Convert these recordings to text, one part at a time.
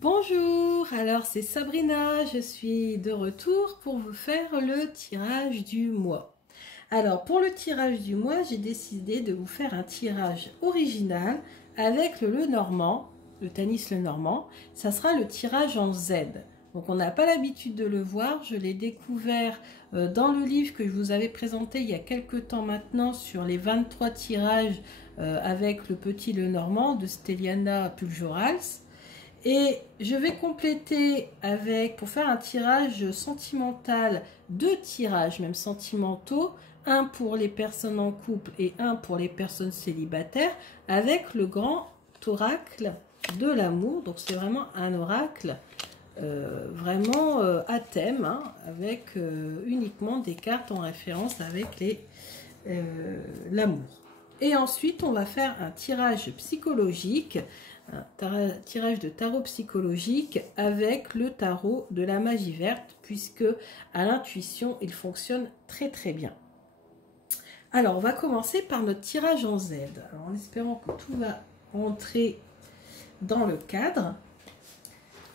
Bonjour, alors c'est Sabrina, je suis de retour pour vous faire le tirage du mois. Alors pour le tirage du mois, j'ai décidé de vous faire un tirage original avec le Lenormand, le Tanis Lenormand. Ça sera le tirage en Z. Donc on n'a pas l'habitude de le voir, je l'ai découvert dans le livre que je vous avais présenté il y a quelques temps maintenant sur les 23 tirages avec le petit Lenormand de Steliana Puljorals. Et je vais compléter avec, pour faire un tirage sentimental, 2 tirages même sentimentaux, un pour les personnes en couple et un pour les personnes célibataires, avec le grand oracle de l'amour. Donc c'est vraiment un oracle vraiment à thème, hein, avec uniquement des cartes en référence avec l'amour. Et ensuite on va faire un tirage psychologique, un tirage de tarot psychologique avec le tarot de la magie verte, puisque à l'intuition il fonctionne très très bien. Alors on va commencer par notre tirage en Z, alors, en espérant que tout va rentrer dans le cadre.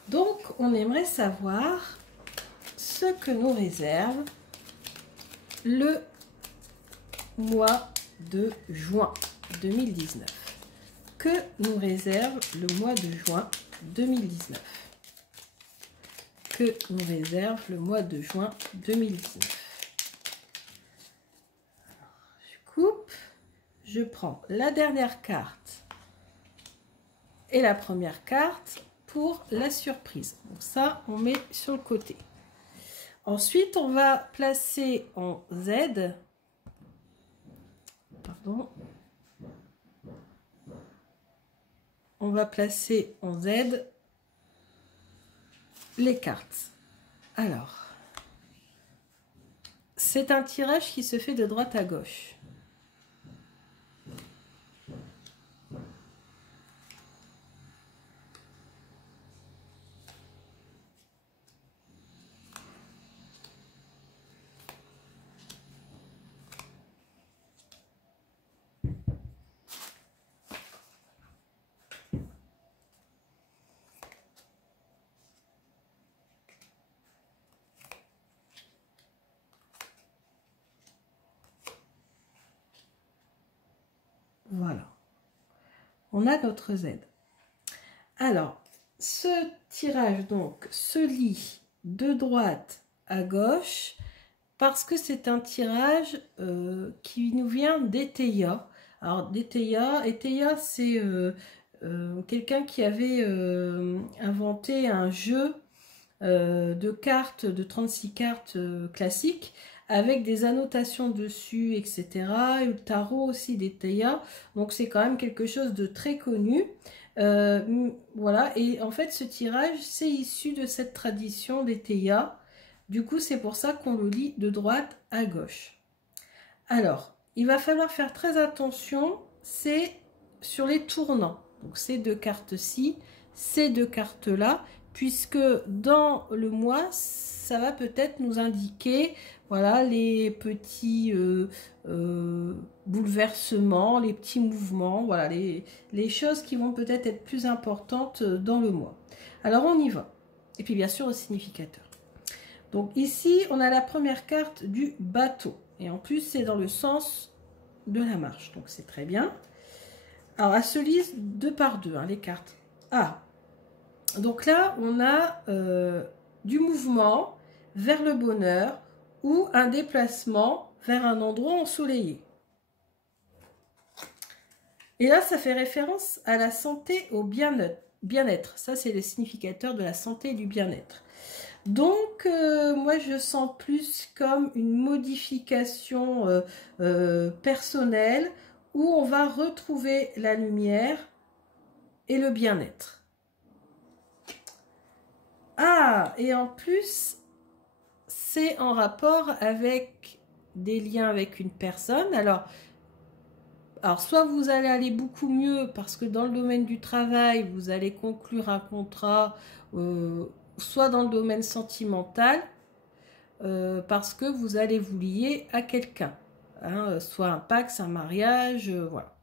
Donc on aimerait savoir ce que nous réserve le mois de juin 2019. Que nous réserve le mois de juin 2019? Que nous réserve le mois de juin 2019? Alors, je coupe, je prends la dernière carte et la première carte pour la surprise. Donc ça, on met sur le côté. Ensuite, on va placer en Z, pardon, on va placer en Z les cartes. Alors, c'est un tirage qui se fait de droite à gauche. Voilà, on a notre Z. Alors, ce tirage donc se lit de droite à gauche parce que c'est un tirage qui nous vient d'Eteia. Alors d'Eteia, c'est quelqu'un qui avait inventé un jeu de cartes, de 36 cartes classiques, avec des annotations dessus, etc. Et le tarot aussi d'Eteia. Donc c'est quand même quelque chose de très connu. Voilà, et en fait ce tirage, c'est issu de cette tradition d'Eteia. Du coup, c'est pour ça qu'on le lit de droite à gauche. Alors, il va falloir faire très attention, c'est sur les tournants. Donc ces 2 cartes-ci, ces 2 cartes-là, puisque dans le mois, ça va peut-être nous indiquer, voilà, les petits bouleversements, les petits mouvements, voilà, les choses qui vont peut-être être plus importantes dans le mois. Alors on y va. Et puis bien sûr au significateur. Donc ici, on a la première carte du bateau. Et en plus, c'est dans le sens de la marche. Donc c'est très bien. Alors, elles se lisent 2 par 2, hein, les cartes. Ah, donc là, on a du mouvement vers le bonheur ou un déplacement vers un endroit ensoleillé. Et là, ça fait référence à la santé, au bien-être. Ça, c'est le significateur de la santé et du bien-être. Donc, moi, je sens plus comme une modification personnelle où on va retrouver la lumière et le bien-être. Ah, et en plus, c'est en rapport avec des liens avec une personne. Alors, soit vous allez aller beaucoup mieux parce que dans le domaine du travail, vous allez conclure un contrat, soit dans le domaine sentimental, parce que vous allez vous lier à quelqu'un. Hein, soit un pax, un mariage, voilà.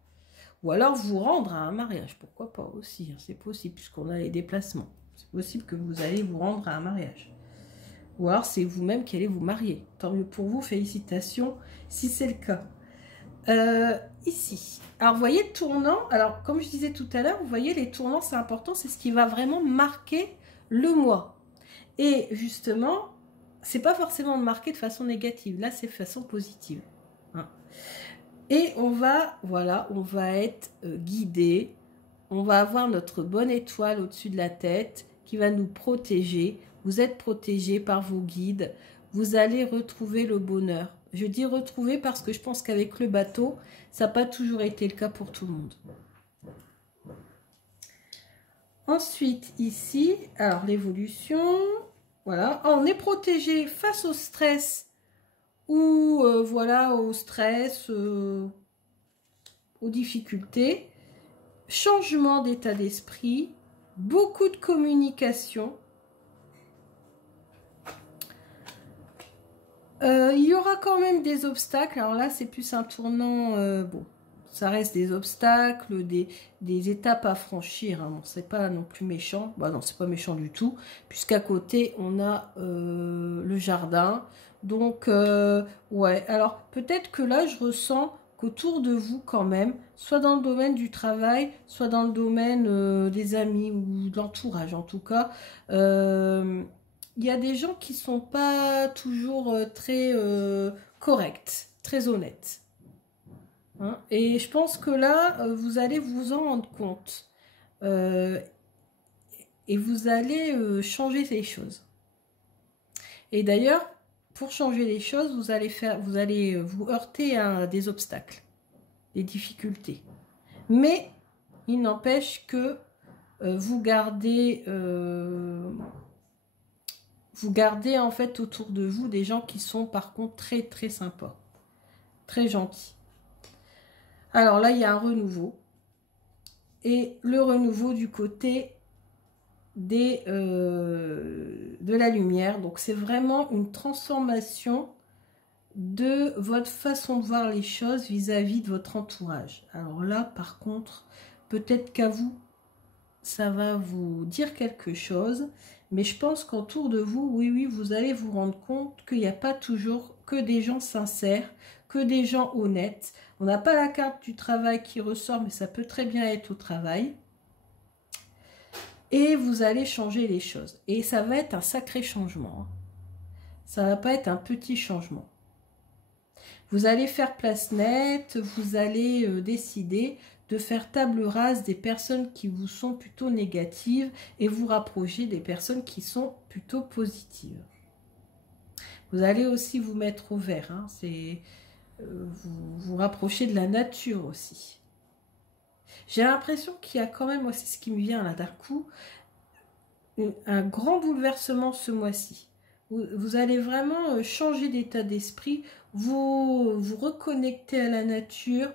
Ou alors vous rendre à un mariage, pourquoi pas aussi, hein, c'est possible puisqu'on a les déplacements. C'est possible que vous allez vous rendre à un mariage. Ou alors c'est vous-même qui allez vous marier. Tant mieux pour vous, félicitations si c'est le cas. Ici, alors vous voyez le tournant, alors comme je disais tout à l'heure, vous voyez les tournants c'est important, c'est ce qui va vraiment marquer le mois. Et justement, c'est pas forcément marqué de façon négative, là c'est de façon positive. Hein. Et on va, voilà, on va être guidé, on va avoir notre bonne étoile au-dessus de la tête qui va nous protéger. Vous êtes protégé par vos guides, vous allez retrouver le bonheur. Je dis retrouver parce que je pense qu'avec le bateau, ça n'a pas toujours été le cas pour tout le monde. Ensuite, ici, alors l'évolution, voilà, on est protégé face au stress ou voilà, au stress, aux difficultés, changement d'état d'esprit, beaucoup de communication. Il y aura quand même des obstacles. Alors là, c'est plus un tournant. Bon, ça reste des obstacles, des étapes à franchir. Hein. Bon, c'est pas non plus méchant. Bah non, c'est pas méchant du tout. Puisqu'à côté, on a le jardin. Donc, ouais. Alors, peut-être que là, je ressens qu'autour de vous, quand même, soit dans le domaine du travail, soit dans le domaine des amis ou de l'entourage, en tout cas, il y a des gens qui ne sont pas toujours très corrects, très honnêtes. Hein, et je pense que là, vous allez vous en rendre compte. Et vous allez changer les choses. Et d'ailleurs, pour changer les choses, vous allez vous heurter à des obstacles, des difficultés. Mais il n'empêche que vous gardez en fait autour de vous des gens qui sont par contre très très sympas, très gentils. Alors là, il y a un renouveau. Et le renouveau du côté de la lumière. Donc c'est vraiment une transformation de votre façon de voir les choses vis-à-vis de votre entourage. Alors là, par contre, peut-être qu'à vous, ça va vous dire quelque chose. Mais je pense qu'autour de vous, oui, vous allez vous rendre compte qu'il n'y a pas toujours que des gens sincères, que des gens honnêtes. On n'a pas la carte du travail qui ressort, mais ça peut très bien être au travail. Et vous allez changer les choses. Et ça va être un sacré changement. Ça ne va pas être un petit changement. Vous allez faire place nette, vous allez décider de faire table rase des personnes qui vous sont plutôt négatives et vous rapprocher des personnes qui sont plutôt positives. Vous allez aussi vous mettre au vert, hein, vous rapprocher de la nature aussi. J'ai l'impression qu'il y a quand même, moi c'est ce qui me vient là d'un coup, un grand bouleversement ce mois-ci. Vous allez vraiment changer d'état d'esprit, vous reconnecter à la nature,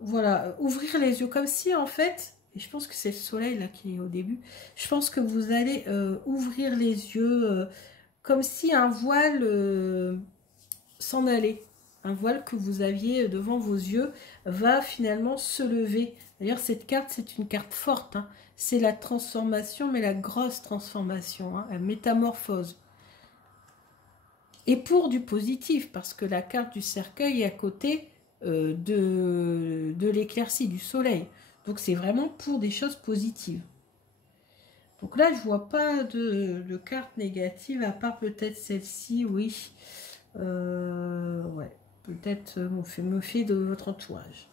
voilà, ouvrir les yeux, comme si en fait, et je pense que c'est le soleil là qui est au début, je pense que vous allez ouvrir les yeux, comme si un voile s'en allait, un voile que vous aviez devant vos yeux va finalement se lever. D'ailleurs cette carte c'est une carte forte, hein. C'est la transformation, mais la grosse transformation, hein, la métamorphose. Et pour du positif, parce que la carte du cercueil est à côté de l'éclaircie du soleil. Donc c'est vraiment pour des choses positives. Donc là, je vois pas de carte négative, à part peut-être celle-ci, oui. Ouais, peut-être me fier de votre entourage.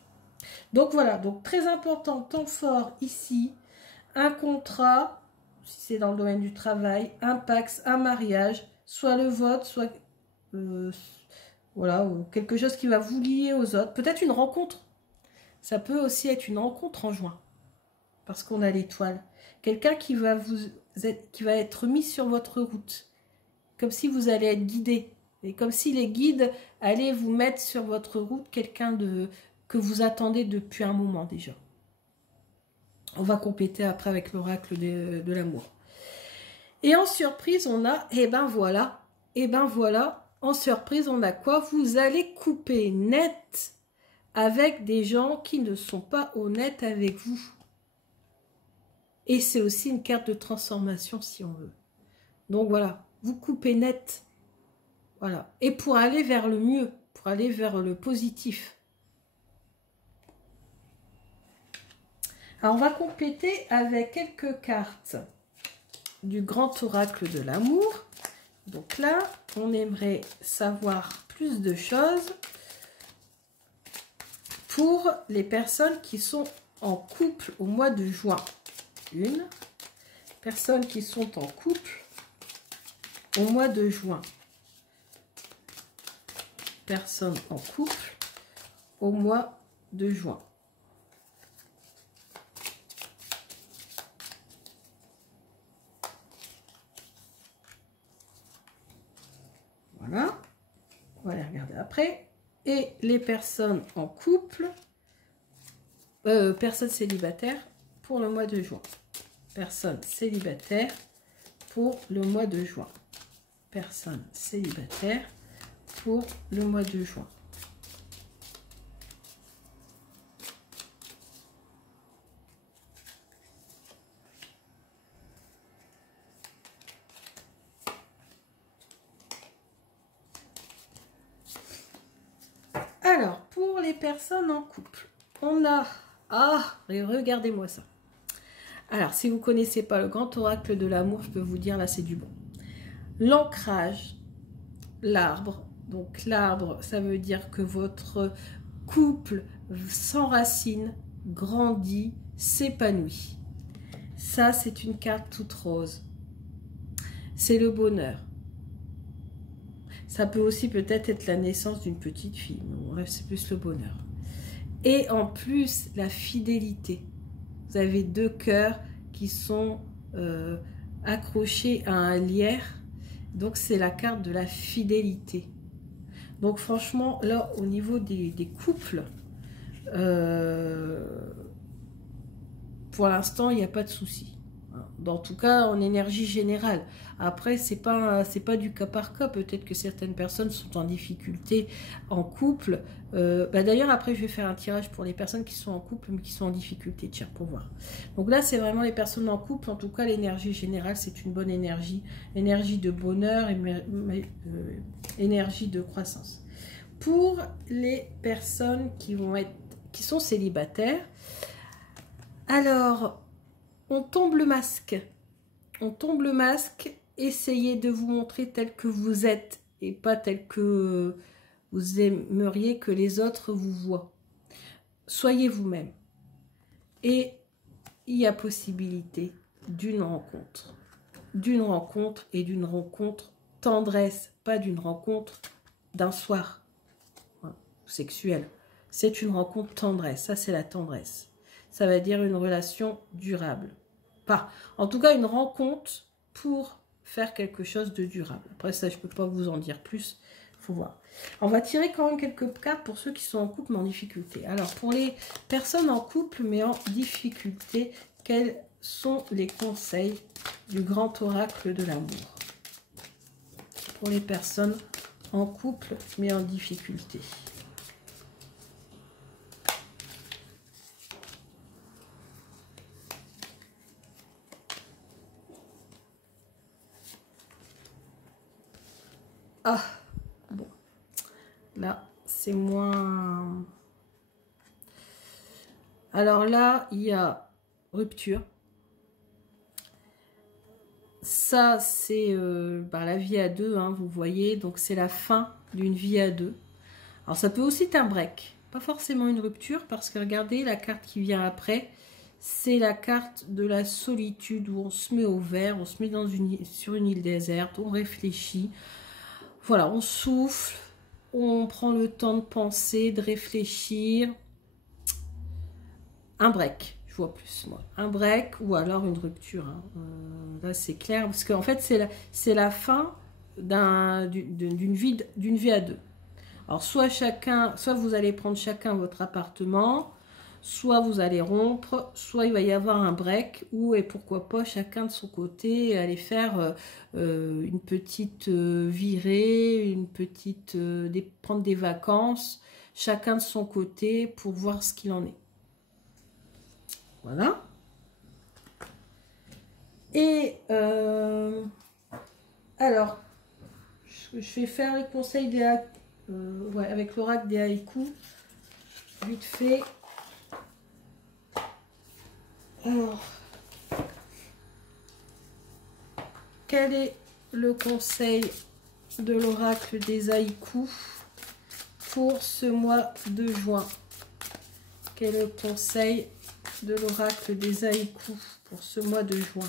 Donc voilà, donc très important, temps fort ici, un contrat, si c'est dans le domaine du travail, un pax, un mariage, soit le vote, soit voilà, ou quelque chose qui va vous lier aux autres. Peut-être une rencontre. Ça peut aussi être une rencontre en juin, parce qu'on a l'étoile. Quelqu'un qui va être mis sur votre route, comme si vous allez être guidé, et comme si les guides allaient vous mettre sur votre route quelqu'un que vous attendez depuis un moment déjà. On va compléter après avec l'oracle de l'amour. Et en surprise, on a, et ben voilà, en surprise, on a quoi? Vous allez couper net avec des gens qui ne sont pas honnêtes avec vous. Et c'est aussi une carte de transformation si on veut. Donc voilà, vous coupez net. Voilà. Et pour aller vers le mieux, pour aller vers le positif. Alors on va compléter avec quelques cartes du grand oracle de l'amour. Donc là, on aimerait savoir plus de choses pour les personnes qui sont en couple au mois de juin. Une. Personnes qui sont en couple au mois de juin. Personnes en couple au mois de juin. Voilà. On va les regarder après. Et les personnes en couple, personnes célibataires pour le mois de juin. Personnes célibataires pour le mois de juin. Personnes célibataires pour le mois de juin. Alors, pour les personnes en couple, on a... Ah, regardez-moi ça. Alors, si vous ne connaissez pas le grand oracle de l'amour, je peux vous dire, là, c'est du bon. L'ancrage, l'arbre. Donc, l'arbre, ça veut dire que votre couple s'enracine, grandit, s'épanouit. Ça, c'est une carte toute rose. C'est le bonheur. Ça peut aussi peut-être être la naissance d'une petite fille. Mais bon, c'est plus le bonheur. Et en plus, la fidélité. Vous avez deux cœurs qui sont accrochés à un lierre. Donc, c'est la carte de la fidélité. Donc, franchement, là, au niveau des couples, pour l'instant, il n'y a pas de souci. En tout cas, en énergie générale. Après, c'est pas du cas par cas. Peut-être que certaines personnes sont en difficulté en couple. D'ailleurs, après, je vais faire un tirage pour les personnes qui sont en couple, mais qui sont en difficulté. Tiens, pour voir. Donc là, c'est vraiment les personnes en couple. En tout cas, l'énergie générale, c'est une bonne énergie. Énergie de bonheur, énergie de croissance. Pour les personnes qui sont célibataires, alors... on tombe le masque. On tombe le masque. Essayez de vous montrer tel que vous êtes et pas tel que vous aimeriez que les autres vous voient. Soyez vous-même. Et il y a possibilité d'une rencontre. D'une rencontre et d'une rencontre tendresse. Pas d'une rencontre d'un soir sexuel. C'est une rencontre tendresse. Ça, c'est la tendresse. Ça va dire une relation durable. Pas. En tout cas, une rencontre pour faire quelque chose de durable. Après ça, je ne peux pas vous en dire plus. Il faut voir. On va tirer quand même quelques cartes pour ceux qui sont en couple mais en difficulté. Alors, pour les personnes en couple mais en difficulté, quels sont les conseils du grand oracle de l'amour? Pour les personnes en couple mais en difficulté. Ah, bon, là, c'est moins... Alors là, il y a rupture. Ça, c'est la vie à deux, hein, vous voyez. Donc, c'est la fin d'une vie à deux. Alors, ça peut aussi être un break. Pas forcément une rupture, parce que regardez, la carte qui vient après, c'est la carte de la solitude, où on se met au vert, on se met sur une île déserte, on réfléchit. Voilà, on souffle, on prend le temps de penser, de réfléchir. Un break, je vois plus moi. Un break ou alors une rupture. Hein. Là, c'est clair, parce qu'en fait, c'est la fin d'une vie à deux. Alors, soit vous allez prendre chacun votre appartement, soit vous allez rompre, soit il va y avoir un break, et pourquoi pas chacun de son côté aller faire une petite virée, prendre des vacances, chacun de son côté pour voir ce qu'il en est. Voilà. Et alors, je vais faire les conseils des ouais, avec l'oracle des haïkus, vite fait. Alors, quel est le conseil de l'oracle des haïkus pour ce mois de juin? Quel est le conseil de l'oracle des haïkus pour ce mois de juin?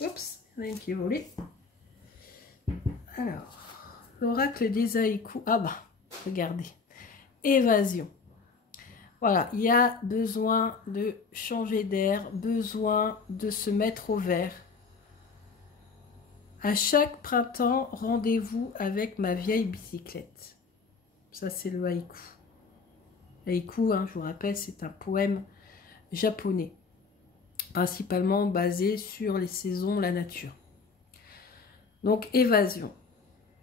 Oups, il y en a une qui est volée. Alors, l'oracle des haïkus. Ah bah, regardez. Évasion. Voilà, il y a besoin de changer d'air, besoin de se mettre au vert. À chaque printemps, rendez-vous avec ma vieille bicyclette. Ça, c'est le haïku. Haïku, hein, je vous rappelle, c'est un poème japonais, principalement basé sur les saisons, la nature. Donc, évasion.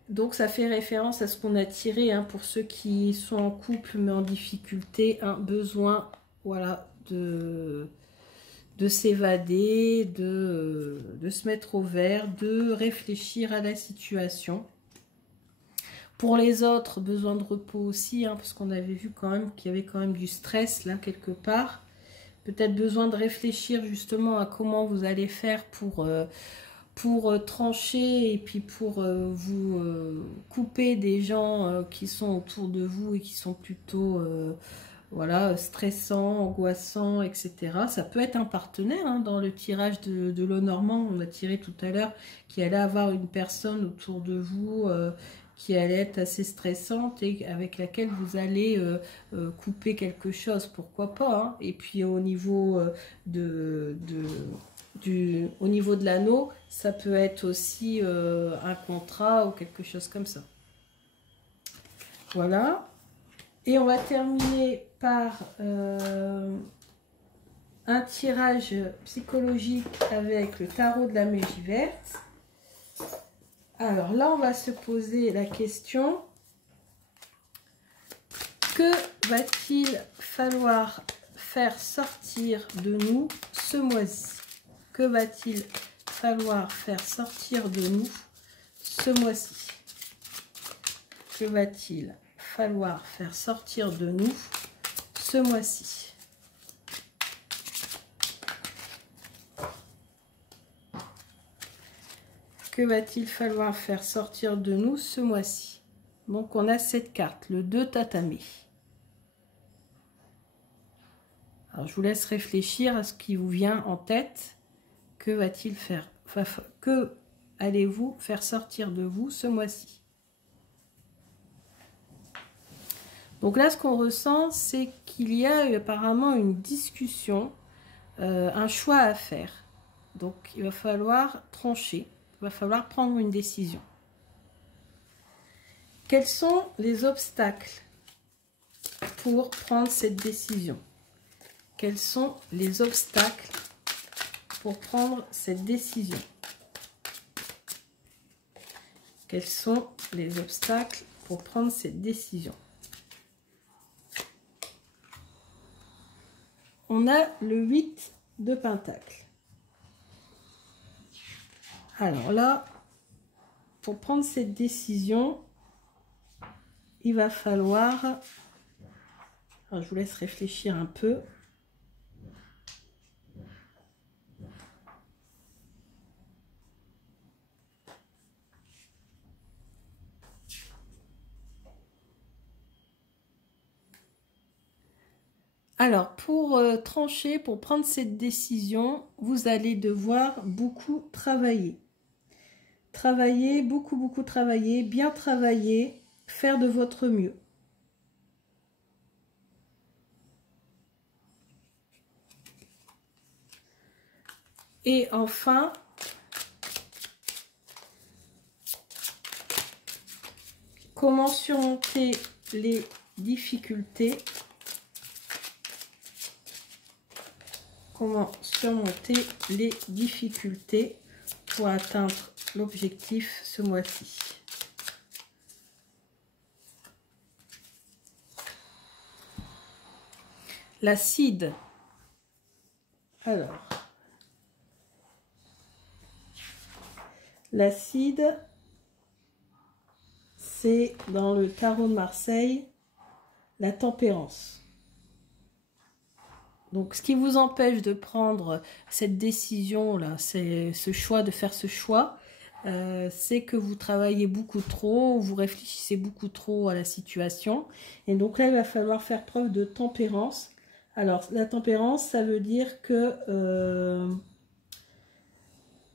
Donc, ça fait référence à ce qu'on a tiré, hein, pour ceux qui sont en couple mais en difficulté, un besoin, voilà, de s'évader, de se mettre au vert, de réfléchir à la situation. Pour les autres, besoin de repos aussi, hein, parce qu'on avait vu quand même qu'il y avait quand même du stress là quelque part. Peut-être besoin de réfléchir justement à comment vous allez faire pour trancher et puis pour vous couper des gens qui sont autour de vous et qui sont plutôt voilà, stressants, angoissants, etc. Ça peut être un partenaire, hein, dans le tirage de l'eau normand, on a tiré tout à l'heure, qui allait avoir une personne autour de vous qui allait être assez stressante et avec laquelle vous allez couper quelque chose, pourquoi pas, hein. Et puis au niveau au niveau de l'anneau, ça peut être aussi un contrat ou quelque chose comme ça. Voilà. Et on va terminer par un tirage psychologique avec le tarot de la magie verte. Alors là, on va se poser la question: que va-t-il falloir faire sortir de nous ce mois-ci? Que va-t-il falloir faire sortir de nous ce mois-ci? Que va-t-il falloir faire sortir de nous ce mois-ci? Que va-t-il falloir faire sortir de nous ce mois-ci? Donc on a cette carte, le 2 tatami. Alors je vous laisse réfléchir à ce qui vous vient en tête. Que va-t-il faire? Que allez-vous faire sortir de vous ce mois-ci? Donc là, ce qu'on ressent, c'est qu'il y a apparemment une discussion, un choix à faire. Donc il va falloir trancher, il va falloir prendre une décision. Quels sont les obstacles pour prendre cette décision? Quels sont les obstacles pour prendre cette décision? Quels sont les obstacles pour prendre cette décision? On a le 8 de Pentacle. Alors là, pour prendre cette décision, il va falloir... Alors je vous laisse réfléchir un peu. Alors, pour trancher, pour prendre cette décision, vous allez devoir beaucoup travailler. Travailler, beaucoup travailler, bien travailler, faire de votre mieux. Et enfin, comment surmonter les difficultés? Comment surmonter les difficultés pour atteindre l'objectif ce mois-ci? L'acide. Alors, l'acide, c'est dans le tarot de Marseille, la tempérance. Donc, ce qui vous empêche de prendre cette décision-là, c'est ce choix, de faire ce choix, c'est que vous travaillez beaucoup trop, vous réfléchissez beaucoup trop à la situation. Et donc là, il va falloir faire preuve de tempérance. Alors, la tempérance, ça veut dire que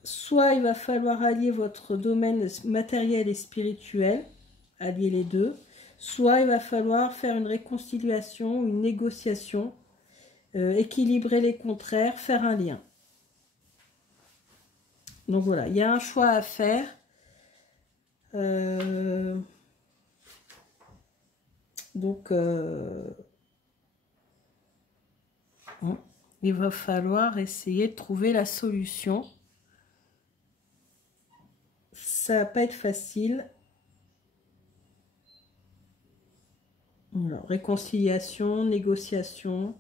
soit il va falloir allier votre domaine matériel et spirituel, allier les deux, soit il va falloir faire une réconciliation, une négociation, équilibrer les contraires, faire un lien. Donc voilà, il y a un choix à faire. Il va falloir essayer de trouver la solution. Ça va pas être facile. Alors, réconciliation, négociation.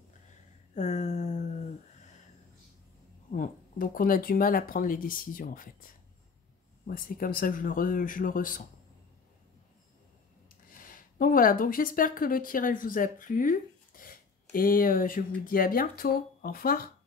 Donc on a du mal à prendre les décisions en fait. Moi c'est comme ça que je le ressens. Donc voilà, donc j'espère que le tirage vous a plu. Et je vous dis à bientôt. Au revoir.